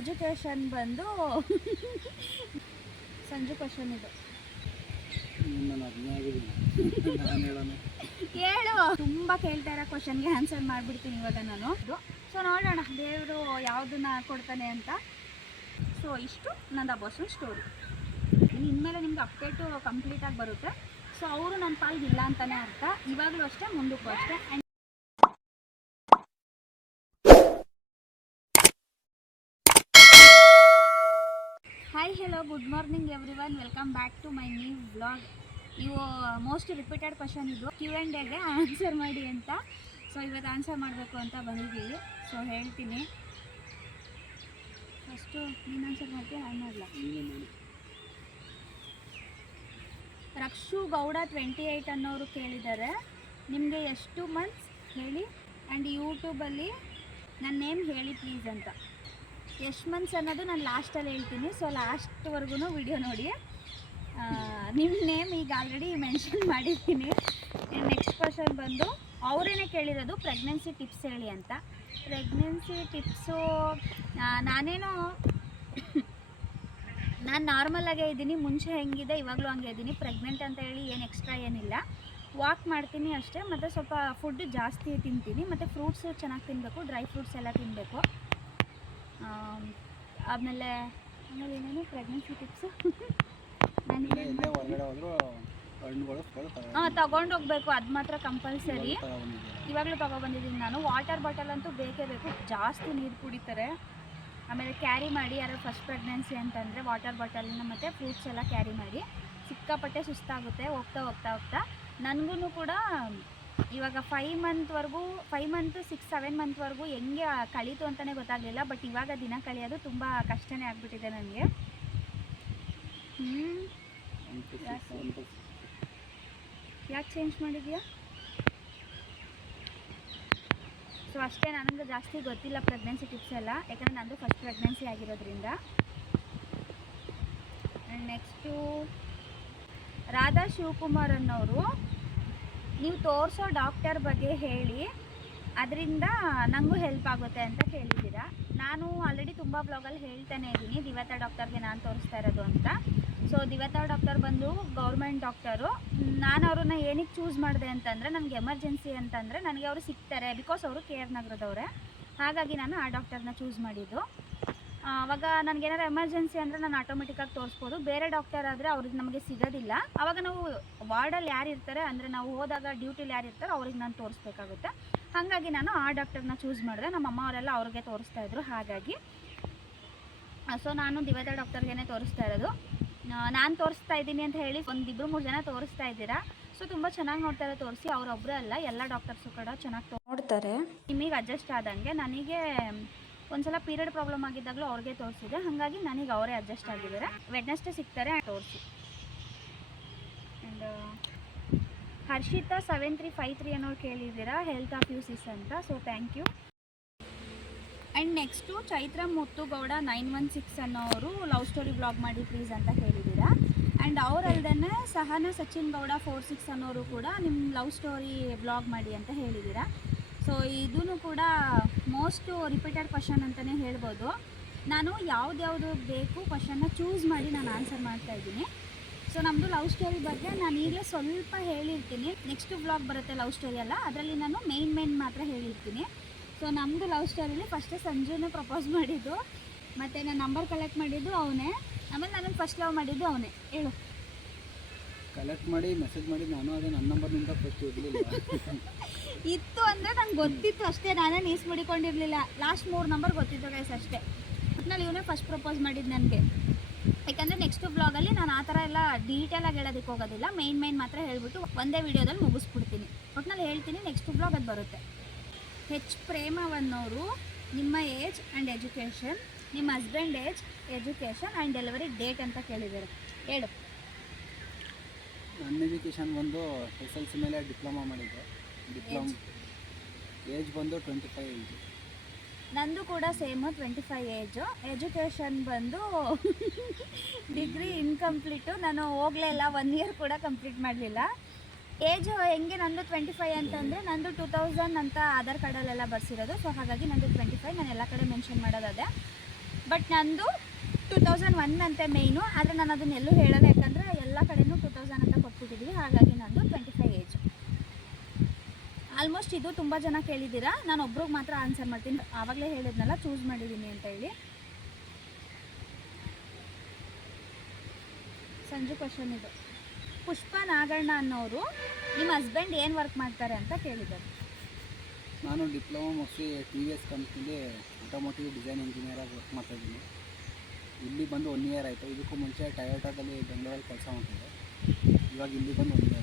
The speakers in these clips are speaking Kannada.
ಎಜುಕೇಷನ್ ಬಂದು ಸಂಜು ಕ್ವಶನ್ ಇದು. ಹೇಳು. ತುಂಬ ಕೇಳ್ತಾ ಇರೋ ಕ್ವಶನ್ಗೆ ಆನ್ಸರ್ ಮಾಡಿಬಿಡ್ತೀನಿ ಇವಾಗ ನಾನು. ಸೊ ನೋಡೋಣ. ದೇವರು ಯಾವುದನ್ನ ಕೊಡ್ತಾನೆ ಅಂತ. ಸೊ ಇಷ್ಟು ನಂದ ಬಸ್ಸು ಸ್ಟೋರಿ ಇನ್ಮೇಲೆ ನಿಮ್ಗೆ ಅಪ್ಡೇಟು ಕಂಪ್ಲೀಟಾಗಿ ಬರುತ್ತೆ. ಸೊ ಅವರು ನನ್ನ ಪಾಲ್ಗೆ ಇಲ್ಲ ಅಂತಲೇ ಅರ್ಥ. ಇವಾಗಲೂ ಅಷ್ಟೇ ಮುಂದಕ್ಕೂ ಅಷ್ಟೇ. And hi hello good morning everyone welcome back to my new blog ಇವು ಮೋಸ್ಟ್ ರಿಪೀಟೆಡ್ ಕ್ವಶನ್ ಇದು. ಕ್ಯೂ ಆ್ಯಂಡ್ ಎಗೆ ಆನ್ಸರ್ ಮಾಡಿ ಅಂತ. ಸೊ ಇವತ್ತು ಆನ್ಸರ್ ಮಾಡಬೇಕು ಅಂತ ಬಂದಿದ್ದೀವಿ. ಸೊ ಹೇಳ್ತೀನಿ. ಫಸ್ಟು ನೀನು ಆನ್ಸರ್ ಮಾಡ್ತೀನಿ ನಾನು ಮಾಡಲ? ನೀನೇ ರಕ್ಷು ಗೌಡ ಟ್ವೆಂಟಿ ಏಯ್ಟ್ ಅನ್ನೋರು ಕೇಳಿದ್ದಾರೆ. ನಿಮಗೆ ಎಷ್ಟು ಮಂತ್ಸ್ ಹೇಳಿ? ಆ್ಯಂಡ್ ಯೂಟ್ಯೂಬಲ್ಲಿ ನನ್ನ ನೇಮ್ ಹೇಳಿ ಪ್ಲೀಸ್ ಅಂತ. ಎಷ್ಟು ಮಂತ್ಸ್ ಅನ್ನೋದು ನಾನು ಲಾಸ್ಟಲ್ಲಿ ಹೇಳ್ತೀನಿ. ಸೊ ಲಾಸ್ಟ್ವರೆಗೂ ವಿಡಿಯೋ ನೋಡಿ. ನಿಮ್ಮ ನೇಮ್ ಈಗ ಆಲ್ರೆಡಿ ಮೆನ್ಷನ್ ಮಾಡಿದ್ದೀನಿ. ನೆಕ್ಸ್ಟ್ ಕ್ವಶನ್ ಬಂದು, ಅವರೇನೆ ಕೇಳಿರೋದು ಪ್ರೆಗ್ನೆನ್ಸಿ ಟಿಪ್ಸ್ ಹೇಳಿ ಅಂತ. ಪ್ರೆಗ್ನೆನ್ಸಿ ಟಿಪ್ಸು ನಾನೇನು ನಾನು ನಾರ್ಮಲಾಗೇ ಇದ್ದೀನಿ, ಮುಂಚೆ ಹೆಂಗಿದೆ, ಇವಾಗಲೂ ಹಂಗೆ ಇದ್ದೀನಿ ಪ್ರೆಗ್ನೆಂಟ್ ಅಂತ ಹೇಳಿ ಏನು ಎಕ್ಸ್ಟ್ರಾ ಏನಿಲ್ಲ. ವಾಕ್ ಮಾಡ್ತೀನಿ ಅಷ್ಟೇ, ಮತ್ತು ಸ್ವಲ್ಪ ಫುಡ್ ಜಾಸ್ತಿ ತಿಂತೀನಿ, ಮತ್ತು ಫ್ರೂಟ್ಸು ಚೆನ್ನಾಗಿ ತಿನ್ನಬೇಕು ಡ್ರೈ ಫ್ರೂಟ್ಸ್ ಎಲ್ಲ ತಿನ್ನಬೇಕು ಆಮೇಲೆ ಆಮೇಲೆ ಏನೇನು ಪ್ರೆಗ್ನೆನ್ಸಿ ಟಿಪ್ಸು ಹಾಂ ತೊಗೊಂಡೋಗ್ಬೇಕು ಅದು ಮಾತ್ರ ಕಂಪಲ್ಸರಿ ಇವಾಗಲೂ ಇವಾಗಲೂ ತೊಗೊಬಂದಿದ್ದೀನಿ ನಾನು. ವಾಟರ್ ಬಾಟಲ್ ಅಂತೂ ಬೇಕೇ ಬೇಕು. ಜಾಸ್ತಿ ನೀರು ಕುಡಿತಾರೆ. ಆಮೇಲೆ ಕ್ಯಾರಿ ಮಾಡಿ ಯಾರು ಫಸ್ಟ್ ಪ್ರೆಗ್ನೆನ್ಸಿ ಅಂತಂದರೆ ವಾಟರ್ ಬಾಟಲ್ನ ಮತ್ತು ಫ್ರೂಟ್ಸ್ ಎಲ್ಲ ಕ್ಯಾರಿ ಮಾಡಿ. ಸಿಕ್ಕಾಪಟ್ಟೆ ಸುಸ್ತಾಗುತ್ತೆ. ಹೋಗ್ತಾ ಹೋಗ್ತಾ ಹೋಗ್ತಾ. ನನಗೂ ಕೂಡ ಇವಾಗ ಫೈವ್ ಮಂತ್ವರೆಗೂ ಫೈವ್ ಮಂತ್ ಸಿಕ್ಸ್ ಸೆವೆನ್ ಮಂತ್ವರೆಗೂ ಹೆಂಗೆ ಕಳೀತು ಅಂತಲೇ ಗೊತ್ತಾಗಲಿಲ್ಲ ಬಟ್ ಇವಾಗ ದಿನ ಕಳಿಯೋದು ತುಂಬ ಕಷ್ಟನೇ ಆಗಿಬಿಟ್ಟಿದೆ ನನಗೆ. ಯಾಕೆ? ಚೇಂಜ್ ಮಾಡಿದ್ಯಾ? ಸೊ ಅಷ್ಟೇ ನನಗೆ ಜಾಸ್ತಿ ಗೊತ್ತಿಲ್ಲ ಪ್ರೆಗ್ನೆನ್ಸಿ ಟಿಪ್ಸ್ ಎಲ್ಲ, ಯಾಕಂದರೆ ನಂದು ಫಸ್ಟ್ ಪ್ರೆಗ್ನೆನ್ಸಿ ಆಗಿರೋದ್ರಿಂದ. ನೆಕ್ಸ್ಟು ರಾಧಾ ಶಿವಕುಮಾರ್ ಅನ್ನೋರು ನೀವು ತೋರಿಸೋ ಡಾಕ್ಟರ್ ಬಗ್ಗೆ ಹೇಳಿ, ಅದರಿಂದ ನನಗೂ ಹೆಲ್ಪ್ ಆಗುತ್ತೆ ಅಂತ ಕೇಳಿದ್ದೀರಾ? ನಾನು ಆಲ್ರೆಡಿ ತುಂಬ ಬ್ಲಾಗಲ್ಲಿ ಹೇಳ್ತಾನೆ ಇದ್ದೀನಿ, ದಿವತಾ ಡಾಕ್ಟರ್ಗೆ ನಾನು ತೋರಿಸ್ತಾ ಇರೋದು ಅಂತ. ಸೊ ದಿವತಾ ಡಾಕ್ಟರ್ ಬಂದು ಗೌರ್ಮೆಂಟ್ ಡಾಕ್ಟರು ನಾನು ಅವ್ರನ್ನ ಏನಕ್ಕೆ ಚೂಸ್ ಮಾಡಿದೆ ಅಂತಂದರೆ, ನನಗೆ ಎಮರ್ಜೆನ್ಸಿ ಅಂತಂದರೆ, ನನಗೆ ಅವರು ಸಿಗ್ತಾರೆ ಬಿಕಾಸ್ ಅವರು ಕೆ ಆರ್ ನಗರದವರೇ. ಹಾಗಾಗಿ ನಾನು ಆ ಡಾಕ್ಟರ್ನ ಚೂಸ್ ಮಾಡಿದ್ದು. ಅವಾಗ ನನಗೇನಾದ್ರು ಎಮರ್ಜೆನ್ಸಿ ಅಂದರೆ ನಾನು ಆಟೋಮೆಟಿಕ್ಕಾಗಿ ತೋರಿಸ್ಬೋದು. ಬೇರೆ ಡಾಕ್ಟರ್ ಆದರೆ ಅವ್ರಿಗೆ ನಮಗೆ ಸಿಗೋದಿಲ್ಲ. ಅವಾಗ ನಾವು ವಾರ್ಡಲ್ಲಿ ಯಾರು ಇರ್ತಾರೆ ಅಂದರೆ ನಾವು ಹೋದಾಗ ಡ್ಯೂಟಿಲಿ ಯಾರು ಇರ್ತಾರೋ ಅವ್ರಿಗೆ ನಾನು ತೋರಿಸ್ಬೇಕಾಗುತ್ತೆ. ಹಾಗಾಗಿ ನಾನು ಆ ಡಾಕ್ಟರ್ನ ಚೂಸ್ ಮಾಡಿದೆ. ನಮ್ಮ ಅಮ್ಮ ಅವರೆಲ್ಲ ಅವ್ರಿಗೆ ತೋರಿಸ್ತಾ ಇದ್ರು ಹಾಗಾಗಿ. ಸೊ ನಾನು ದಿವ್ಯದ ಡಾಕ್ಟರ್ಗೆ ತೋರಿಸ್ತಾ ಇರೋದು. ನಾನು ತೋರಿಸ್ತಾ ಇದ್ದೀನಿ ಅಂತ ಹೇಳಿ ಒಂದಿಬ್ಬರು ಮೂರು ಜನ ತೋರಿಸ್ತಾ ಇದ್ದೀರಾ? ಸೊ ತುಂಬ ಚೆನ್ನಾಗಿ ನೋಡ್ತಾರೆ ತೋರಿಸಿ. ಅವರೊಬ್ಬರೇ ಅಲ್ಲ ಎಲ್ಲ ಡಾಕ್ಟರ್ಸು ಕೂಡ ಚೆನ್ನಾಗಿ ನೋಡ್ತಾರೆ. ನಿಮಗೆ ಅಡ್ಜಸ್ಟ್ ಆದಂಗೆ ನನಗೆ ಒಂದ್ಸಲ ಪೀರಿಯಡ್ ಪ್ರಾಬ್ಲಮ್ ಆಗಿದ್ದಾಗಲೂ ಅವ್ರಿಗೆ ತೋರಿಸಿದೆ. ಹಾಗಾಗಿ ನನಗೆ ಅವರೇ ಅಡ್ಜಸ್ಟ್ ಆಗಿದ್ದಾರೆ. ವೆಡ್ನೆಸ್ಡೇ ಸಿಗ್ತಾರೆ ತೋರಿಸಿ. And Harshitha seven three five three ಅನ್ನೋರು ಕೇಳಿದ್ದೀರಾ? ಹೆಲ್ತ್ ಆಫ್ ಯೂಸಿಸ್ ಅಂತ. So thank you and next Chaithra Muthugowda nine one six ಅನ್ನೋರು ಲವ್ ಸ್ಟೋರಿ ಬ್ಲಾಗ್ ಮಾಡಿ ಪ್ಲೀಸ್ ಅಂತ ಕೇಳಿದ್ದೀರಾ ಆ್ಯಂಡ್ ಅವರಲ್ದೇ ಸಹನ ಸಚಿನ್ ಗೌಡ ಫೋರ್ ಸಿಕ್ಸ್ ಅನ್ನೋರು ಕೂಡ ನಿಮ್ಮ ಲವ್ ಸ್ಟೋರಿ ಬ್ಲಾಗ್ ಮಾಡಿ ಅಂತ ಹೇಳಿದ್ದೀರಾ? ಸೊ ಇದೂ ಕೂಡ ಮೋಸ್ಟು ರಿಪೀಟೆಡ್ ಕ್ವಶನ್ ಅಂತಲೇ ಹೇಳ್ಬೋದು. ನಾನು ಯಾವ್ದ್ಯಾವುದು ಬೇಕು ಕ್ವಶನ್ನ ಚೂಸ್ ಮಾಡಿ ನಾನು ಆನ್ಸರ್ ಮಾಡ್ತಾ ಇದ್ದೀನಿ. ಸೊ ನಮ್ಮದು ಲವ್ ಸ್ಟೋರಿ ಬಗ್ಗೆ ನಾನು ಈಗಲೇ ಸ್ವಲ್ಪ ಹೇಳಿರ್ತೀನಿ. ನೆಕ್ಸ್ಟ್ ಬ್ಲಾಗ್ ಬರುತ್ತೆ ಲವ್ ಸ್ಟೋರಿ ಅಲ್ಲ ಅದರಲ್ಲಿ ನಾನು ಮೇಯ್ನ್ ಮೇನ್ ಮಾತ್ರ ಹೇಳಿರ್ತೀನಿ. ಸೊ ನಮ್ಮದು ಲವ್ ಸ್ಟೋರಿಲಿ ಫಸ್ಟೇ ಸಂಜುನೇ ಪ್ರಪೋಸ್ ಮಾಡಿದ್ದು. ಮತ್ತು ನಾನು ನಂಬರ್ ಕಲೆಕ್ಟ್ ಮಾಡಿದ್ದು ಅವನೇ. ಆಮೇಲೆ ನನಗೆ ಫಸ್ಟ್ ಲವ್ ಮಾಡಿದ್ದು ಅವನೇ. ಹೇಳು. ಕಲೆಕ್ಟ್ ಮಾಡಿ ಮೆಸೇಜ್ ಮಾಡಿ ನಾನು ಅದೇ ನನ್ನ ನಂಬರ್ನಿಂದ ಫಸ್ಟ್ ಇರಲಿಲ್ಲ ಇತ್ತು ಅಂದರೆ ನಂಗೆ ಗೊತ್ತಿತ್ತು ಅಷ್ಟೇ, ನಾನೇ ನೀಸ್ ಮುಡಿಕೊಂಡಿರಲಿಲ್ಲ ಲಾಸ್ಟ್ ಮೂರು ನಂಬರ್ ಗೊತ್ತಿತ್ತು ಗೈಸ್ ಅಷ್ಟೇ. ಒಟ್ನಲ್ಲಿ ಇವನೇ ಫಸ್ಟ್ ಪ್ರಪೋಸ್ ಮಾಡಿದ್ದು ನನಗೆ. ಯಾಕಂದರೆ ನೆಕ್ಸ್ಟ್ ಬ್ಲಾಗಲ್ಲಿ ನಾನು ಆ ಥರ ಎಲ್ಲ ಡೀಟೇಲಾಗಿ ಹೇಳೋದಕ್ಕೆ ಹೋಗೋದಿಲ್ಲ. ಮೈನ್ ಮೈನ್ ಮಾತ್ರ ಹೇಳ್ಬಿಟ್ಟು ಒಂದೇ ವಿಡಿಯೋದಲ್ಲಿ ಮುಗಿಸ್ಬಿಡ್ತೀನಿ. ಒಟ್ನಲ್ಲಿ ಹೇಳ್ತೀನಿ ನೆಕ್ಸ್ಟ್ ಬ್ಲಾಗ್ ಅದು ಬರುತ್ತೆ. ಹೆಚ್ ಪ್ರೇಮವನ್ನವರು ನಿಮ್ಮ ಏಜ್ ಆ್ಯಂಡ್ ಎಜುಕೇಷನ್ ನಿಮ್ಮ husband age education and delivery date ಅಂತ ಕೇಳಿದ್ದಾರೆ. ಹೇಳು. ನನ್ನ ಎಜುಕೇಷನ್ ಬಂದು ಎಸ್ ಎಲ್ ಸಿ ಮೇಲೆ ಡಿಪ್ಲೊಮಾ ಮಾಡಿದ್ದೆ. ಏಜ್ ಬಂದು ಟ್ವೆಂಟಿ ಫೈವ್ ಏಜ್ ನಂದು ಕೂಡ same twenty five age education ಬಂದು ಡಿಗ್ರಿ ಇನ್ಕಂಪ್ಲೀಟು ನಾನು ಹೋಗ್ಲೇ ಇಲ್ಲ ಒನ್ ಇಯರ್ ಕೂಡ ಕಂಪ್ಲೀಟ್ ಮಾಡಲಿಲ್ಲ. ಏಜು ಹೆಂಗೆ ನಂದು ಟ್ವೆಂಟಿ ಫೈವ್ ಅಂತಂದರೆ, ನಂದು ಟೂ ತೌಸಂಡ್ ಅಂತ ಆಧಾರ್ ಕಾರ್ಡಲ್ಲೆಲ್ಲ ಬರ್ಸಿರೋದು. ಸೊ ಹಾಗಾಗಿ ನಂದು ಟ್ವೆಂಟಿ ಫೈವ್ ನಾನು ಎಲ್ಲ ಕಡೆ ಮೆನ್ಷನ್ ಮಾಡೋದದೆ. ಬಟ್ ನಂದು ಟೂ ತೌಸಂಡ್ ಒನ್ ಅಂತೆ ಮೇಯ್ನು ಆದರೆ ನಾನು ಅದನ್ನ ಎಲ್ಲೂ ಹೇಳಲ್ಲ ಯಾಕಂದರೆ, ಎಲ್ಲ ಕಡೆನೂ ಟೂ ತೌಸಂಡ್ ಅಂತ ಕೊಟ್ಬಿಟ್ಟಿದ್ವಿ. ಹಾಗಾಗಿ ಏಜ್ ಆಲ್ಮೋಸ್ಟ್ ಇದು ತುಂಬ ಜನ ಕೇಳಿದ್ದೀರಾ? ನಾನು ಒಬ್ರಿಗೆ ಮಾತ್ರ ಆನ್ಸರ್ ಮಾಡ್ತೀನಿ. ಆವಾಗಲೇ ಹೇಳಿದ್ನಲ್ಲ ಚೂಸ್ ಮಾಡಿದ್ದೀನಿ ಅಂತ ಹೇಳಿ. ಸಂಜು ಕ್ವಶನ್ ಇದು. ಪುಷ್ಪ ನಾಗಣ್ಣ ಅನ್ನೋರು ನಿಮ್ಮ ಹಸ್ಬೆಂಡ್ ಏನು ವರ್ಕ್ ಮಾಡ್ತಾರೆ ಅಂತ ಕೇಳಿದ್ದಾರೆ. ನಾನು ಡಿಪ್ಲೊಮಾ ಮುಗಿಸಿ ಟಿ ವಿ ಎಸ್ ಕಂಪ್ನಿಲಿ ಆಟೋಮೋಟಿವ್ ಡಿಸೈನ್ ಇಂಜಿನಿಯರ್ ಆಗಿ ವರ್ಕ್ ಮಾಡ್ತಾಯಿದ್ದೀನಿ ಇಲ್ಲಿ ಬಂದು ಒನ್ ಇಯರ್ ಆಯಿತು. ಇದಕ್ಕೂ ಮುಂಚೆ ಟಯೋಟಾದಲ್ಲಿ ಬೆಂಗಳೂರಲ್ಲಿ ಕೆಲಸ ಮಾಡ್ತಿದ್ದೆ. ಇವಾಗ ಇಲ್ಲಿ ಬಂದು one year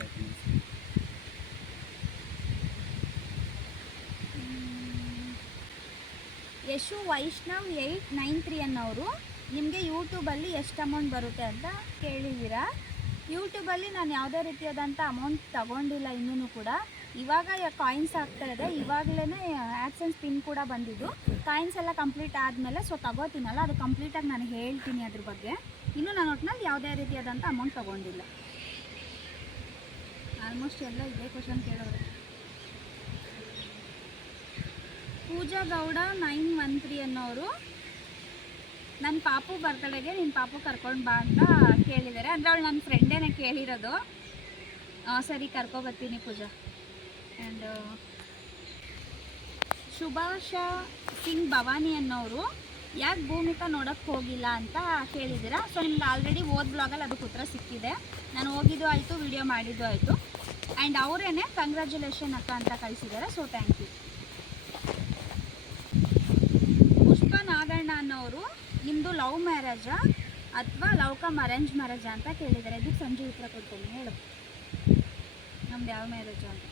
Yashu Vaishnav eight nine three ಅನ್ನೋರು. ನಿಮಗೆ ಯೂಟ್ಯೂಬಲ್ಲಿ ಎಷ್ಟು ಅಮೌಂಟ್ ಬರುತ್ತೆ ಅಂತ ಕೇಳಿದ್ದೀರಾ ಯೂಟ್ಯೂಬಲ್ಲಿ ನಾನು ಯಾವುದೇ ರೀತಿಯಾದಂಥ ಅಮೌಂಟ್ ತಗೊಂಡಿಲ್ಲ ಇನ್ನೂ ಕೂಡ. ಇವಾಗ ಕಾಯಿನ್ಸ್ ಆಗ್ತಾ ಇದೆ. ಇವಾಗಲೇ ಆ್ಯಕ್ಸನ್ ಪಿನ್ ಕೂಡ ಬಂದಿದ್ದು. ಕಾಯಿನ್ಸ್ ಎಲ್ಲ ಕಂಪ್ಲೀಟ್ ಆದಮೇಲೆ ಸೊ ತಗೋತೀನಲ್ಲ, ಅದು ಕಂಪ್ಲೀಟಾಗಿ ನಾನು ಹೇಳ್ತೀನಿ ಅದ್ರ ಬಗ್ಗೆ. ಇನ್ನೂ ನಾನು ಒಟ್ಟಿನಲ್ಲಿ ಯಾವುದೇ ರೀತಿಯಾದಂಥ ಅಮೌಂಟ್ ತಗೊಂಡಿಲ್ಲ. ಆಲ್ಮೋಸ್ಟ್ ಎಲ್ಲ ಇದೇ ಕ್ವಶನ್ ಕೇಳೋರು Pooja Gowda nine one three ಅನ್ನೋರು. ನನ್ನ ಪಾಪು ಬರ್ತಡೆಗೆ ನಿನ್ನ ಪಾಪು ಕರ್ಕೊಂಡು ಬಾ ಅಂತ ಕೇಳಿದ್ದಾರೆ ಅಂದರೆ ಅವಳು ನನ್ನ ಫ್ರೆಂಡೇನೆ ಕೇಳಿರೋದು. ಸರಿ ಕರ್ಕೊಬರ್ತೀನಿ ಪೂಜಾ. ಆ್ಯಂಡ್ ಸುಭಾಷ ಸಿಂಗ್ ಭವಾನಿ ಅನ್ನೋರು ಯಾಕೆ ಭೂಮಿಕಾ ನೋಡೋಕ್ಕೆ ಹೋಗಿಲ್ಲ ಅಂತ ಕೇಳಿದ್ದೀರಾ ಸೊ ನಿಮ್ಗೆ ಆಲ್ರೆಡಿ ಓದ್ ಬ್ಲಾಗಲ್ಲಿ ಅದಕ್ಕೆ ಉತ್ತರ ಸಿಕ್ಕಿದೆ. ನಾನು ಹೋಗಿದ್ದು ಆಯಿತು ವಿಡಿಯೋ ಮಾಡಿದ್ದು ಆಯಿತು. ಆ್ಯಂಡ್ ಅವರೇನೆ ಕಂಗ್ರ್ಯಾಚುಲೇಷನ್ ಅಕ್ಕ ಅಂತ ಕಳಿಸಿದ್ದಾರೆ. So thank you Pushpa Naganna ಅನ್ನೋರು ನಿಮ್ಮದು ಲವ್ ಮ್ಯಾರೇಜಾ ಅಥವಾ ಲವ್ ಕಮ್ ಅರೇಂಜ್ ಮ್ಯಾರೇಜಾ ಅಂತ ಕೇಳಿದ್ದಾರೆ. ಇದಕ್ಕೆ ಸಂಜೆ ಉತ್ತರ ಕೊಡ್ತೀನಿ. ಹೇಳು. ನಮ್ದು ಯಾವ ಮ್ಯಾರೇಜ್ ಅಂತ.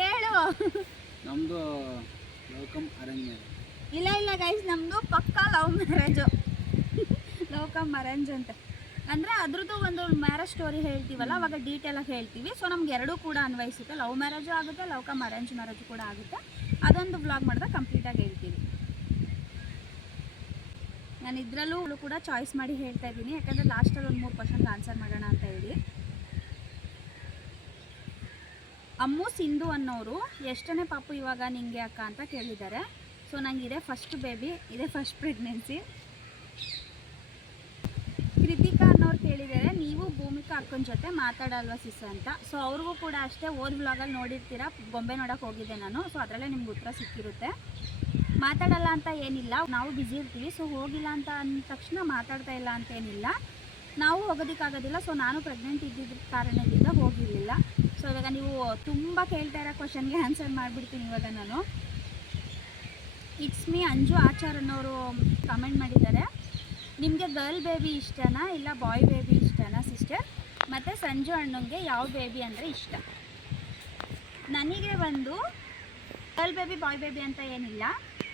ಹೇಳು. ನಮ್ಮದು ವೆಲ್ಕಮ್ ಅರೇಂಜ್ ಮ್ಯಾರೇಜ್. ಇಲ್ಲ ಇಲ್ಲ ಗೈಸ್ ನಮ್ಮದು ಪಕ್ಕಾ love marriage. Love come arrange ಅಂತ. ಅಂದರೆ ಅದ್ರದ್ದು ಒಂದು ಮ್ಯಾರೇಜ್ ಸ್ಟೋರಿ ಹೇಳ್ತೀವಲ್ಲ ಅವಾಗ ಡೀಟೇಲಾಗಿ ಹೇಳ್ತೀವಿ. ಸೊ ನಮ್ಗೆ ಎರಡೂ ಕೂಡ ಅನ್ವಯಿಸುತ್ತೆ. ಲವ್ ಮ್ಯಾರೇಜು ಆಗುತ್ತೆ ಲವ್ ಕಮ್ ಅರೇಂಜ್ ಮ್ಯಾರೇಜು ಕೂಡ ಆಗುತ್ತೆ. ಅದೊಂದು ಬ್ಲಾಗ್ ಮಾಡಿದಾಗ ಕಂಪ್ಲೀಟಾಗಿ ಹೇಳ್ತೀನಿ. ನಾನು ಇದರಲ್ಲೂ ಕೂಡ ಚಾಯ್ಸ್ ಮಾಡಿ ಹೇಳ್ತಾ ಇದ್ದೀನಿ. ಯಾಕಂದರೆ ಲಾಸ್ಟಲ್ಲಿ ಒಂದು ಮೂರು ಕ್ವಶನ್ಗೆ ಆನ್ಸರ್ ಮಾಡೋಣ ಅಂತ ಹೇಳಿ. ಅಮ್ಮು, ಸಿಂಧು ಅನ್ನೋರು ಎಷ್ಟನೇ ಪಾಪು ಇವಾಗ ನಿಂಗೆ ಅಕ್ಕ ಅಂತ ಕೇಳಿದ್ದಾರೆ. ಸೊ ನಂಗೆ ಇದೇ ಫಸ್ಟ್ ಬೇಬಿ ಇದೇ ಫಸ್ಟ್ ಪ್ರೆಗ್ನೆನ್ಸಿ ಅನ್ನೋರು ಕೇಳಿದ್ದಾರೆ ನೀವು ಭೂಮಿಕಾ ಅಕ್ಕನ ಜೊತೆ ಮಾತಾಡಲ್ವಾ ಸಿಸ್ ಅಂತ. ಸೊ ಅವ್ರಿಗೂ ಕೂಡ ಅಷ್ಟೇ ಓದ್ ಬ್ಲಾಗಲ್ಲಿ ನೋಡಿರ್ತೀರಾ, ಗೊಂಬೆ ನೋಡೋಕೆ ಹೋಗಿದ್ದೆ ನಾನು ಸೊ ಅದರಲ್ಲೇ ನಿಮ್ಗೆ ಉತ್ತರ ಸಿಕ್ಕಿರುತ್ತೆ. ಮಾತಾಡಲ್ಲ ಅಂತ ಏನಿಲ್ಲ, ನಾವು ಬ್ಯುಸಿ ಇರ್ತೀವಿ ಸೊ ಹೋಗಿಲ್ಲ ಅಂತ ಅಂದ ತಕ್ಷಣ ಮಾತಾಡ್ತಾ ಇಲ್ಲ ಅಂತ ಏನಿಲ್ಲ. ನಾವು ಹೋಗೋದಕ್ಕಾಗೋದಿಲ್ಲ ಸೊ ನಾನು ಪ್ರೆಗ್ನೆಂಟ್ ಇದ್ದಿದ್ದ ಕಾರಣದಿಂದ ಹೋಗಿರಲಿಲ್ಲ. ಸೊ ಇವಾಗ ನೀವು ತುಂಬ ಕೇಳ್ತಾ ಇರೋ ಕ್ವಶನ್ಗೆ ಆನ್ಸರ್ ಮಾಡಿಬಿಡ್ತೀನಿ ಇವಾಗ ನಾನು. ಇಟ್ಸ್ ಮೀ ಅಂಜು ಆಚಾರ್ ಅನ್ನೋರು ಕಮೆಂಟ್ ಮಾಡಿದ್ದಾರೆ. ನಿಮಗೆ ಗರ್ಲ್ ಬೇಬಿ ಇಷ್ಟನಾ ಇಲ್ಲ ಬಾಯ್ ಬೇಬಿ ಇಷ್ಟನಾ ಸಿಸ್ಟರ್? ಮತ್ತು ಸಂಜು ಅಣ್ಣಂಗೆ ಯಾವ ಬೇಬಿ ಅಂದರೆ ಇಷ್ಟ? ನನಗೆ ಬಂದು ಗರ್ಲ್ ಬೇಬಿ, ಬಾಯ್ ಬೇಬಿ ಅಂತ ಏನಿಲ್ಲ.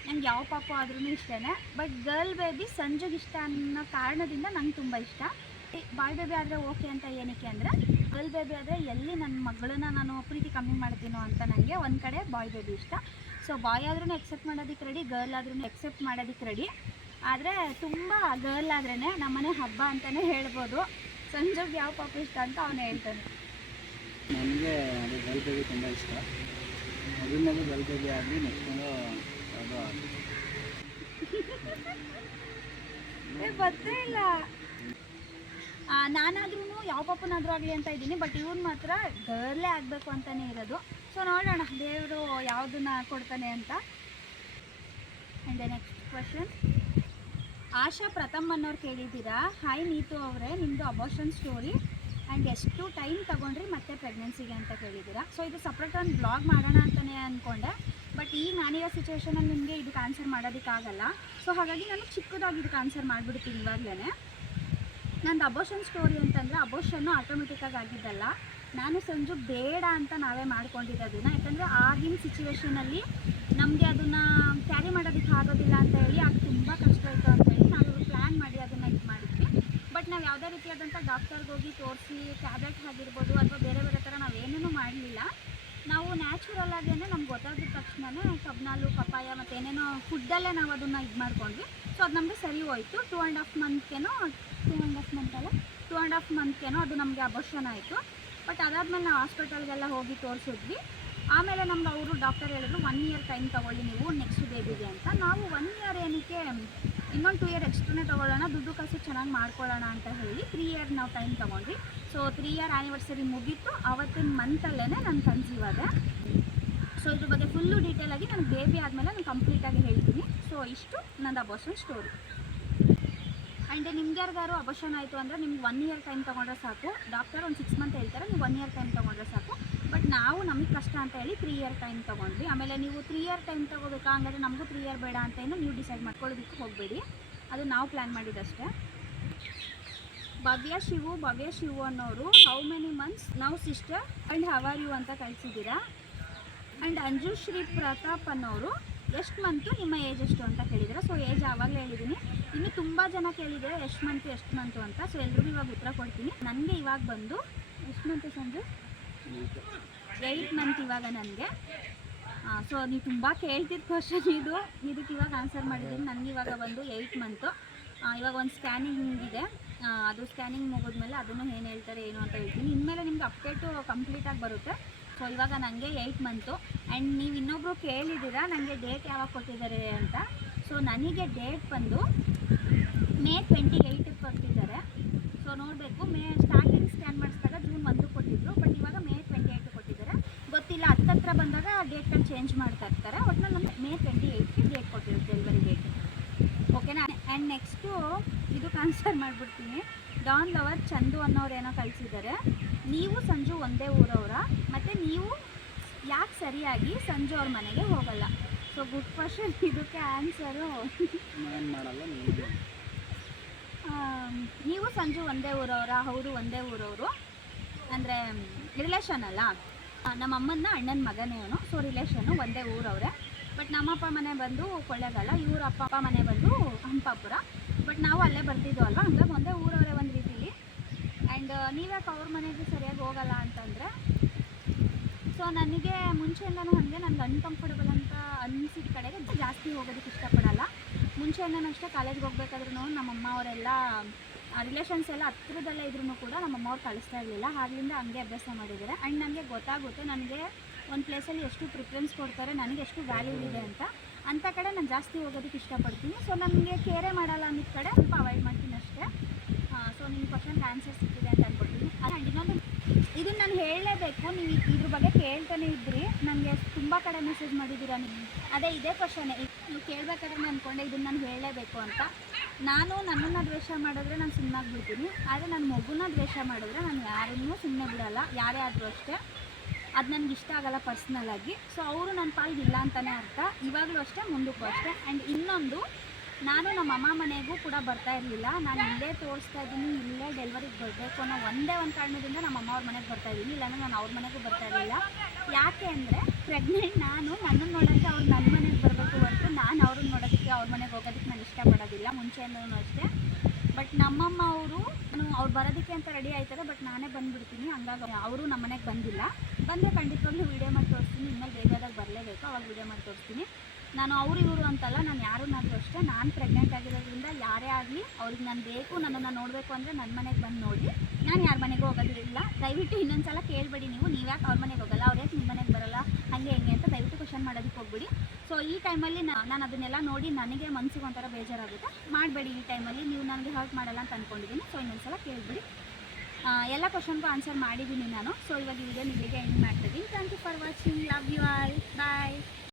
ನಂಗೆ ಯಾವ ಪಾಪ ಆದ್ರೂ ಇಷ್ಟನೇ. ಬಟ್ ಗರ್ಲ್ ಬೇಬಿ ಸಂಜುಗೆ ಇಷ್ಟ ಅನ್ನೋ ಕಾರಣದಿಂದ ನಂಗೆ ತುಂಬ ಇಷ್ಟ. ಬಾಯ್ ಬೇಬಿ ಆದರೆ ಓಕೆ ಅಂತ ಏನಕ್ಕೆ ಅಂದರೆ, ಗರ್ಲ್ ಬೇಬಿ ಆದರೆ ಎಲ್ಲಿ ನನ್ನ ಮಗಳನ್ನ ನಾನು ಪ್ರೀತಿ ಕಮ್ಮಿ ಮಾಡ್ತೀನೋ ಅಂತ ನನಗೆ ಒಂದು ಕಡೆ ಬಾಯ್ ಬೇಬಿ ಇಷ್ಟ. ಸೊ ಬಾಯ್ ಆದ್ರೂ ಎಕ್ಸೆಪ್ಟ್ ಮಾಡೋದಕ್ಕೆ ರೆಡಿ ಗರ್ಲ್ ಆದ್ರೂ ಎಕ್ಸೆಪ್ಟ್ ಮಾಡೋದಕ್ಕೆ ರೆಡಿ ಆದರೆ ತುಂಬ ಗರ್ಲ್ ಆದ್ರೇ ನಮ್ಮನೆ ಹಬ್ಬ ಅಂತಲೇ ಹೇಳ್ಬೋದು. ಸಂಜುಗೆ ಯಾವ ಪಾಪ ಇಷ್ಟ ಅಂತ ಅವನು ಹೇಳ್ತಾನೆ. ನನಗೆ ಅದು ಗರ್ಲ್ ಬೇಬಿ ತುಂಬ ಇಷ್ಟ. ಮೊದಲನೇದು ಗರ್ಲ್ ಬೇಬಿ ಆಗಲಿ ನೆಕ್ಸ್ಟ್ ಅದು ಆಗಲಿ. ಗೊತ್ತೇ ಇಲ್ಲ. ನಾನಾದ್ರೂ ಯಾವ ಪಾಪನಾದರೂ ಆಗಲಿ ಅಂತ ಇದ್ದೀನಿ ಬಟ್ ಇವನು ಮಾತ್ರ ಗರ್ಲೇ ಆಗಬೇಕು ಅಂತಲೇ ಇರೋದು. ಸೊ ನೋಡೋಣ ದೇವರು ಯಾವುದನ್ನ ಕೊಡ್ತಾನೆ ಅಂತ. And next question Asha Pratham ಅನ್ನೋರು ಕೇಳಿದ್ದೀರಾ? ಹಾಯ್ ನೀತು ಅವರೇ ನಿಮ್ಮದು ಅಬೋಷನ್ ಸ್ಟೋರಿ ಆ್ಯಂಡ್ ಎಷ್ಟು ಟೈಮ್ ತಗೊಂಡ್ರಿ ಮತ್ತೆ ಪ್ರೆಗ್ನೆನ್ಸಿಗೆ ಅಂತ ಕೇಳಿದ್ದೀರಾ? ಸೊ ಇದು ಸಪ್ರೇಟ್ ಒಂದು ಬ್ಲಾಗ್ ಮಾಡೋಣ ಅಂತಲೇ ಅಂದ್ಕೊಂಡೆ ಬಟ್ ಈ ನಾನಿರೋ ಸಿಚುವೇಶನಲ್ಲಿ ನಿಮಗೆ ಇದಕ್ಕೆ ಆನ್ಸರ್ ಮಾಡೋದಕ್ಕಾಗಲ್ಲ. ಸೊ ಹಾಗಾಗಿ ನಾನು ಚಿಕ್ಕದಾಗಿ ಇದಕ್ಕೆ ಆನ್ಸರ್ ಮಾಡಿಬಿಡ್ತೀನಿ ಇವಾಗಲೇ ನಂದು ಅಬೋಷನ್ ಸ್ಟೋರಿ ಅಂತಂದರೆ ಅಬೋಷನ್ನು ಆಟೋಮೆಟಿಕ್ಕಾಗಿ ಆಗಿದ್ದಲ್ಲ. ನಾನು ಸಂಜು ಬೇಡ ಅಂತ ನಾವೇ ಮಾಡ್ಕೊಂಡಿರೋದನ್ನ, ಯಾಕಂದರೆ ಆಗಿನ ಸಿಚುವೇಶನಲ್ಲಿ ನಮಗೆ ಅದನ್ನು ಕ್ಯಾರಿ ಮಾಡೋದಕ್ಕೆ ಆಗೋದಿಲ್ಲ ಅಂತ ಹೇಳಿ ಅದು ತುಂಬ ಕಷ್ಟ ಆಯಿತು ಅಂತ ಹೇಳಿ ನಾವು ಪ್ಲ್ಯಾನ್ ಮಾಡಿ ಅದನ್ನು ಇದು ಮಾಡಿದ್ವಿ. ಬಟ್ ನಾವು ಯಾವುದೇ ರೀತಿಯಾದಂಥ ಡಾಕ್ಟರ್ಗೆ ಹೋಗಿ ತೋರಿಸಿ ಟ್ಯಾಬ್ಲೆಟ್ ಆಗಿರ್ಬೋದು ಅಥವಾ ಬೇರೆ ಬೇರೆ ಥರ ಏನೇನೂ ಮಾಡಲಿಲ್ಲ. ನಾವು ನ್ಯಾಚುರಲ್ ಆಗೇ ನಮ್ಗೆ ಗೊತ್ತಾದ ತಕ್ಷಣವೇ ಕಬ್ನಾಲು ಪಪ್ಪಾಯ ಮತ್ತು ಏನೇನೋ ಫುಡ್ಡಲ್ಲೇ ನಾವು ಅದನ್ನು ಇದು ಮಾಡ್ಕೊಂಡ್ವಿ. ಸೊ ಅದು ನಮಗೆ ಸರಿ ಹೋಯಿತು. ಟೂ ಆ್ಯಂಡ್ ಹಾಫ್ ಮಂತ್ಗೇನೋ ಟೂ ಆ್ಯಂಡ್ ಹಾಫ್ ಅಲ್ಲ ಟೂ ಆ್ಯಂಡ್ ಹಾಫ್ ಮಂತ್ಗೇನೋ ಅದು ನಮಗೆ ಅಬರ್ಷನ್ ಆಯಿತು. ಬಟ್ ಅದಾದಮೇಲೆ ನಾವು ಹಾಸ್ಪಿಟಲ್ಗೆಲ್ಲ ಹೋಗಿ ತೋರಿಸಿದ್ವಿ. ಆಮೇಲೆ ನಮ್ಗೆ ಅವರು ಡಾಕ್ಟರ್ ಹೇಳಿದ್ರು ಒನ್ ಇಯರ್ ಟೈಮ್ ತೊಗೊಳ್ಳಿ ನೀವು ನೆಕ್ಸ್ಟ್ ಬೇಬಿಗೆ ಅಂತ. ನಾವು ಒನ್ ಇಯರ್ ಏನಕ್ಕೆ ಇನ್ನೊಂದು ಟೂ ಇಯರ್ ಎಕ್ಸ್ಟ್ರಾನೇ ತೊಗೊಳ್ಳೋಣ, ದುಡ್ಡು ಕಾಸು ಚೆನ್ನಾಗಿ ಮಾಡ್ಕೊಳ್ಳೋಣ ಅಂತ ಹೇಳಿ ತ್ರೀ ಇಯರ್ ನಾವು ಟೈಮ್ ತೊಗೊಂಡ್ವಿ. ಸೊ ತ್ರೀ ಇಯರ್ ಆ್ಯನಿವರ್ಸರಿ ಮುಗೀತು. ಅವತ್ತಿನ ಮಂತಲ್ಲೇ ನಾನು ಕನ್ಸೀವ್ ಆದೆ ಸೊ ಇದ್ರ ಬಗ್ಗೆ ಫುಲ್ಲು ಆಗಿ ನಾನು ಬೇಬಿ ಆದಮೇಲೆ ನಾನು ಕಂಪ್ಲೀಟಾಗಿ ಹೇಳ್ತೀನಿ. ಸೊ ಇಷ್ಟು ನಂದು ಅಬೋಷನ್ ಸ್ಟೋರಿ ಆ್ಯಂಡ್ ನಿಮ್ಗೆ ಯಾರಿಗಾರು ಅಬೋಷನ್ ಆಯಿತು ಅಂದರೆ ನಿಮ್ಗೆ ಒನ್ ಇಯರ್ ಟೈಮ್ ತೊಗೊಂಡ್ರೆ ಸಾಕು. ಡಾಕ್ಟರ್ ಒಂದು ಸಿಕ್ಸ್ ಮಂತ್ ಹೇಳ್ತಾರೆ, ನೀವು ಒನ್ ಇಯರ್ ಟೈಮ್ ತೊಗೊಂಡ್ರೆ ಸಾಕು. ಬಟ್ ನಾವು ನಮಗೆ ಕಷ್ಟ ಅಂತ ಹೇಳಿ ತ್ರೀ ಇಯರ್ ಟೈಮ್ ತೊಗೊಂಡ್ವಿ. ಆಮೇಲೆ ನೀವು ತ್ರೀ ಇಯರ್ ಟೈಮ್ ತೊಗೋಬೇಕಾ ಹಂಗಾದ್ರೆ ನಮಗೂ ತ್ರೀ ಇಯರ್ ಬೇಡ ಅಂತ ಏನು ನೀವು ಡಿಸೈಡ್ ಮಾಡ್ಕೊಳ್ಳೋದಕ್ಕೆ ಹೋಗಬೇಡಿ. ಅದು ನಾವು ಪ್ಲ್ಯಾನ್ ಮಾಡಿದ್ದಷ್ಟೇ ಭವ್ಯ ಶಿವು ಭವ್ಯ ಶಿವು ಅನ್ನೋರು ಹೌ ಮೆನಿ ಮಂತ್ಸ್ ನಾವು sister and how are you ಅಂತ ಕಳಿಸಿದ್ದೀರಾ? ಆ್ಯಂಡ್ ಅಂಜುಶ್ರೀ ಪ್ರತಾಪ್ ಅನ್ನೋರು ಎಷ್ಟು ಮಂತು ನಿಮ್ಮ ಏಜ್ ಎಷ್ಟು ಅಂತ ಕೇಳಿದ್ದೀರಾ? ಸೊ ಏಜ್ ಆವಾಗಲೇ ಹೇಳಿದ್ದೀನಿ. ಇನ್ನು ತುಂಬ ಜನ ಕೇಳಿದ್ದಾರೆ ಎಷ್ಟು ಮಂತು ಎಷ್ಟು ಮಂತು ಅಂತ. ಸೊ ಎಲ್ಲರಿಗೂ ಇವಾಗ ಉತ್ತರ ಕೊಡ್ತೀನಿ. ನನಗೆ ಇವಾಗ ಬಂದು ಎಷ್ಟು ಮಂತು ಸಂಜು? ಏಯ್ಟ್ ಮಂತ್ ಇವಾಗ ನನಗೆ. ಸೊ ನೀವು ತುಂಬ ಕೇಳ್ತಿದ್ದ ಕ್ವಶನ್ ಇದು. ಇದಕ್ಕೆ ಇವಾಗ ಆನ್ಸರ್ ಮಾಡಿದ್ದೀನಿ. ನನಗೆ ಇವಾಗ ಬಂದು ಏಯ್ಟ್ ಮಂತು ಇವಾಗ ಒಂದು ಸ್ಕ್ಯಾನಿಂಗ್ ಇದೆ ಅದು ಸ್ಕ್ಯಾನಿಂಗ್ ಮುಗಿದ್ಮೇಲೆ ಅದನ್ನು ಏನು ಹೇಳ್ತಾರೆ, ಏನು ಅಂತ ಹೇಳ್ತೀನಿ. ಇನ್ಮೇಲೆ ನಿಮ್ಗೆ ಅಪ್ಡೇಟು ಕಂಪ್ಲೀಟಾಗಿ ಬರುತ್ತೆ. ಸೊ ಇವಾಗ ನನಗೆ ಏಯ್ಟ್ ಮಂತು ಆ್ಯಂಡ್ ನೀವು ಇನ್ನೊಬ್ಬರು ಕೇಳಿದ್ದೀರಾ ನನಗೆ ಡೇಟ್ ಯಾವಾಗ ಕೊಟ್ಟಿದ್ದಾರೆ ಅಂತ? ಸೊ ನನಗೆ ಡೇಟ್ ಬಂದು ಮೇ ಟ್ವೆಂಟಿ ಏಯ್ಟಿಗೆ ಕೊಟ್ಟಿದ್ದಾರೆ. ಸೊ ನೋಡಬೇಕು. ಮೇ ಸ್ಟಾರ್ಟಿಂಗ್ ಸ್ಕ್ಯಾನ್ ಮಾಡಿಸಿದಾಗ ಜೂನ್ ಒಂದು ಕೊಟ್ಟಿದ್ರು ಬಟ್ ಇವಾಗ ಮೇ ಟ್ವೆಂಟಿ ಏಯ್ಟ್ ಕೊಟ್ಟಿದ್ದಾರೆ ಗೊತ್ತಿಲ್ಲ ಹತ್ತತ್ರ ಬಂದಾಗ ಡೇಟ್ಗಳು ಚೇಂಜ್ ಮಾಡ್ತಾ ಇರ್ತಾರೆ. ಒಟ್ಟಿನಲ್ಲಿ ನಮ್ಗೆ ಮೇ ಟ್ವೆಂಟಿ ಏಯ್ಟ್ಗೆ ಡೇಟ್ ಕೊಟ್ಟಿರೋದು ಡೆಲಿವರಿ ಡೇಟ್ ಓಕೆನಾ ಆ್ಯಂಡ್ ನೆಕ್ಸ್ಟು ಇದು ಆನ್ಸರ್ ಮಾಡಿಬಿಡ್ತೀನಿ. ಡಾನ್ ಲವರ್ ಚಂದು ಅನ್ನೋರು ಏನೋ ಕಳಿಸಿದ್ದಾರೆ. ನೀವು ಸಂಜು ಒಂದೇ ಊರವರ ಮತ್ತು ನೀವು ಯಾಕೆ ಸರಿಯಾಗಿ ಸಂಜು ಅವ್ರ ಮನೆಗೆ ಹೋಗಲ್ಲ? ಸೊ ಗುಡ್ ಕ್ವಶನ್ ಇದಕ್ಕೆ ಆನ್ಸರು ನೀವು ನೀವು ಸಂಜು ಒಂದೇ ಊರವರ ಅವರು ಒಂದೇ ಊರವರು ಅಂದರೆ ರಿಲೇಷನ್ ಅಲ್ಲ? ನಮ್ಮ ಅಮ್ಮನ ಅಣ್ಣನ ಮಗನೇ ಅವನು. ಸೊ ರಿಲೇಷನ್ನು ಒಂದೇ ಊರವ್ರೆ. ಬಟ್ ನಮ್ಮಪ್ಪ ಮನೆ ಬಂದು ಕೊಳ್ಳೇಗಾಲ, ಇವ್ರ ಅಪ್ಪ ಅಪ್ಪ ಮನೆ ಬಂದು ಹಂಪಾಪುರ. ಬಟ್ ನಾವು ಅಲ್ಲೇ ಬರ್ತಿದ್ವು ಅಲ್ವಾ? ಹಂಗಾಗಿ ಒಂದೇ ಊರವರೇ ಒಂದು ರೀತಿಲಿ. ಆ್ಯಂಡ್ ನೀವ್ಯಾಕೆ ಅವ್ರ ಮನೆಗೆ ಸರಿಯಾಗಿ ಹೋಗಲ್ಲ ಅಂತಂದರೆ ಸೊ ನನಗೆ ಮುಂಚೆಯಿಂದನೂ ಹಾಗೆ ನನಗೆ ಅನ್ಕಂಫರ್ಟಬಲ್ ಅಂತ ಅನಿಸಿದ ಕಡೆಗೆ ಜಾಸ್ತಿ ಹೋಗೋದಕ್ಕೆ ಇಷ್ಟಪಡಲ್ಲ. ಮುಂಚೆಯಿಂದನೂ ಅಷ್ಟೇ ಕಾಲೇಜ್ಗೆ ಹೋಗ್ಬೇಕಾದ್ರೂ ನಮ್ಮಮ್ಮ ಅವರೆಲ್ಲ ರಿಲೇಷನ್ಸ್ ಎಲ್ಲ ಹತ್ರದಲ್ಲೇ ಇದ್ರೂ ಕೂಡ ನಮ್ಮಮ್ಮ ಅಮ್ಮವ್ರು ಕಳಿಸ್ತಾ ಇರಲಿಲ್ಲ. ಆಗ್ಲಿಂದ ಹಂಗೆ ಅಭ್ಯಾಸ ಮಾಡಿದ್ದಾರೆ. ಆ್ಯಂಡ್ ನನಗೆ ಗೊತ್ತಾಗುತ್ತೆ ನನಗೆ ಒಂದು ಪ್ಲೇಸಲ್ಲಿ ಎಷ್ಟು ಪ್ರಿಫರೆನ್ಸ್ ಕೊಡ್ತಾರೆ, ನನಗೆ ಎಷ್ಟು ವ್ಯಾಲ್ಯೂ ಇದೆ ಅಂತ. ಅಂಥ ಕಡೆ ನಾನು ಜಾಸ್ತಿ ಹೋಗೋದಕ್ಕೆ ಇಷ್ಟಪಡ್ತೀನಿ. ಸೊ ನನಗೆ ಕೇರೆ ಮಾಡಲ್ಲ ಅನ್ನೋದು ಕಡೆ ಸ್ವಲ್ಪ ಅವಾಯ್ಡ್ ಮಾಡ್ತೀನಿ ಅಷ್ಟೇ. ಸೊ ನಿಮ್ಮ ಕ್ವಶನ್ಗೆ ಆನ್ಸರ್ ಸಿಕ್ಕಿದೆ ಅಂತ ಅನ್ಕೊಳ್ತೀನಿ. ಆ್ಯಂಡ್ ಇನ್ನೊಂದು ಇದನ್ನು ನಾನು ಹೇಳಲೇಬೇಕು. ನೀವು ಇದ್ರ ಬಗ್ಗೆ ಕೇಳ್ತಾನೆ ಇದ್ರಿ. ನನಗೆ ತುಂಬ ಕಡೆ ಮೆಸೇಜ್ ಮಾಡಿದ್ದೀರಾ ನೀವು. ಅದೇ ಇದೇ ಕ್ವಶನೇ ಕೇಳಬೇಕಾದ್ರೆ ನಾನು ಅಂದ್ಕೊಂಡೆ ಇದನ್ನ ನಾನು ಹೇಳಲೇಬೇಕು ಅಂತ. ನಾನು ನನ್ನನ್ನು ದ್ವೇಷ ಮಾಡಿದ್ರೆ ನಾನು ಸುಮ್ಮನಾಗಿ ಬಿಡ್ತೀನಿ ಆದರೆ ನನ್ನ ಮಗುನ ದ್ವೇಷ ಮಾಡಿದ್ರೆ ನಾನು ಯಾರನ್ನೂ ಸುಮ್ಮನೆ ಬಿಡಲ್ಲ, ಯಾರೇ ಆದರೂ ಅಷ್ಟೇ. ಅದು ನನಗೆ ಇಷ್ಟ ಆಗಲ್ಲ ಪರ್ಸನಲ್ ಆಗಿ. ಸೊ ಅವರು ನನ್ನ ಪಾಲ್ಗಿಲ್ಲ ಅಂತಲೇ ಅರ್ಥ. ಇವಾಗಲೂ ಅಷ್ಟೇ, ಮುಂದಕ್ಕೂ ಅಷ್ಟೇ. ಆ್ಯಂಡ್ ಇನ್ನೊಂದು ನಾನು ನಮ್ಮ ಅಮ್ಮ ಮನೆಗೂ ಕೂಡ ಬರ್ತಾ ಇರಲಿಲ್ಲ. ನಾನು ಇಲ್ಲೇ ತೋರಿಸ್ತಾ ಇದ್ದೀನಿ, ಇಲ್ಲೇ ಡೆಲಿವರಿಗೆ ಬರಬೇಕು ಅನ್ನೋ ಒಂದೇ ಒಂದು ಕಾರಣದಿಂದ ನಮ್ಮ ಅಮ್ಮ ಅವ್ರ ಮನೆಗೆ ಬರ್ತಾ ಇದ್ದೀನಿ. ಇಲ್ಲಾಂದ್ರೆ ನಾನು ಅವ್ರ ಮನೆಗೂ ಬರ್ತಾ ಇರಲಿಲ್ಲ. ಯಾಕೆ ಅಂದರೆ ಪ್ರೆಗ್ನೆಂಟ್ ನಾನು ನನ್ನನ್ನು ನೋಡೋಕ್ಕೆ ಅವ್ರು ನನ್ನ ಮನೆಗೆ ಬರಬೇಕು ಹೊರತು ನಾನು ಅವ್ರನ್ನ ನೋಡೋದಕ್ಕೆ ಅವ್ರ ಮನೆಗೆ ಹೋಗೋದಕ್ಕೆ ನಾನು ಇಷ್ಟಪಡೋದಿಲ್ಲ. ಮುಂಚೆಯಿಂದನೂ ಅಷ್ಟೇ. ಬಟ್ ನಮ್ಮಮ್ಮ ಅವರು, ನಾನು ಅವ್ರು ಬರೋದಕ್ಕೆ ಅಂತ ರೆಡಿ ಆಯ್ತಾರೆ ಬಟ್ ನಾನೇ ಬಂದುಬಿಡ್ತೀನಿ. ಹಂಗಾಗಿ ಅವರು ನಮ್ಮ ಮನೆಗೆ ಬಂದಿಲ್ಲ. ಬಂದರೆ ಖಂಡಿತವಾಗ್ಲೂ ವೀಡಿಯೋ ಮಾಡಿ ತೋರಿಸ್ತೀನಿ. ಇನ್ಮೇಲೆ ಬೇಗದಾಗ ಬರಲೇಬೇಕು. ಅವಾಗ ವೀಡಿಯೋ ಮಾಡಿ ತೋರಿಸ್ತೀನಿ. ನಾನು ಅವರು ಇವರು ಅಂತಲ್ಲ, ನಾನು ಯಾರನ್ನಾದರೂ ಅಷ್ಟೇ. ನಾನು ಪ್ರೆಗ್ನೆಂಟ್ ಆಗಿರೋದ್ರಿಂದ ಯಾರೇ ಆಗಲಿ ಅವ್ರಿಗೆ ನಾನು ಬೇಕು, ನನ್ನನ್ನು ನೋಡಬೇಕು ಅಂದರೆ ನನ್ನ ಮನೆಗೆ ಬಂದು ನೋಡಿ. ನಾನು ಯಾರ ಮನೆಗೂ ಹೋಗೋದಿಲ್ಲ. ದಯವಿಟ್ಟು ಇನ್ನೊಂದು ಸಲ ಕೇಳಬೇಡಿ ನೀವು. ನೀವು ಯಾಕೆ ಅವ್ರ ಮನೆಗೆ ಹೋಗಲ್ಲ? ಅವ್ರು ಯಾಕೆ ನಿಮ್ಮ ಮನೆಗೆ ಬರಲ್ಲ? ಹಾಗೆ ಹೆಂಗೆ ಅಂತ ದಯವಿಟ್ಟು ಕ್ವಶನ್ ಮಾಡೋದಕ್ಕೆ ಹೋಗ್ಬಿಡಿ. ಸೊ ಈ ಟೈಮಲ್ಲಿ ನಾನು ಅದನ್ನೆಲ್ಲ ನೋಡಿ ನನಗೆ ಮನಸ್ಸಿಗೆ ಒಂಥರ ಬೇಜಾರಾಗುತ್ತೆ. ಮಾಡಬೇಡಿ ಈ ಟೈಮಲ್ಲಿ ನೀವು ನನಗೆ ಹರ್ಟ್ ಮಾಡಲ್ಲ ಅಂತ ಅಂದ್ಕೊಂಡಿದ್ದೀನಿ ಸೊ ಇನ್ನೊಂದು ಸಲ ಕೇಳಿಬಿಡಿ ಎಲ್ಲ ಕ್ವಶನ್ಗೂ ಆನ್ಸರ್ ಮಾಡಿದ್ದೀನಿ ನಾನು. ಸೊ ಇವಾಗ ಈ ವಿಡಿಯೋ ನಿಮಗೆ ಎಂಡ್ ಮಾಡ್ತಿದ್ದೀನಿ thank you for watching love you all bye